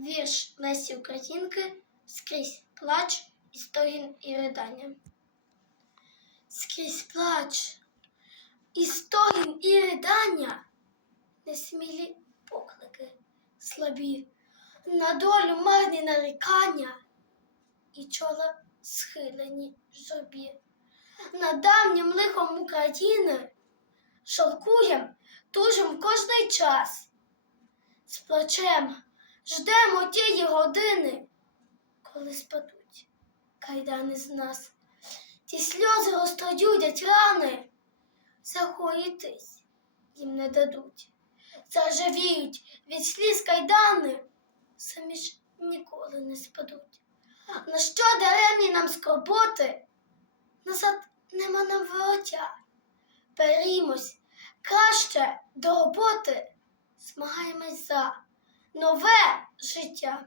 Вірш Лесі Українки скрізь плач і стогін і ридання. Скрізь плач і стогін і ридання, несмілі поклики слабі, на долю марні нарікання і чола схилені журбі. На давнім лихом України шалкуєм, тужим кожний час. З плачем ждемо тієї години, коли спадуть кайдани з нас. Ті сльози розтоюдять рани, загоїтись їм не дадуть. Зажавіють від сліз кайдани, самі ж ніколи не спадуть. На що даремні нам скорботи? Назад нема нам вороття. Берімось краще до роботи, змагаємось за нове життя.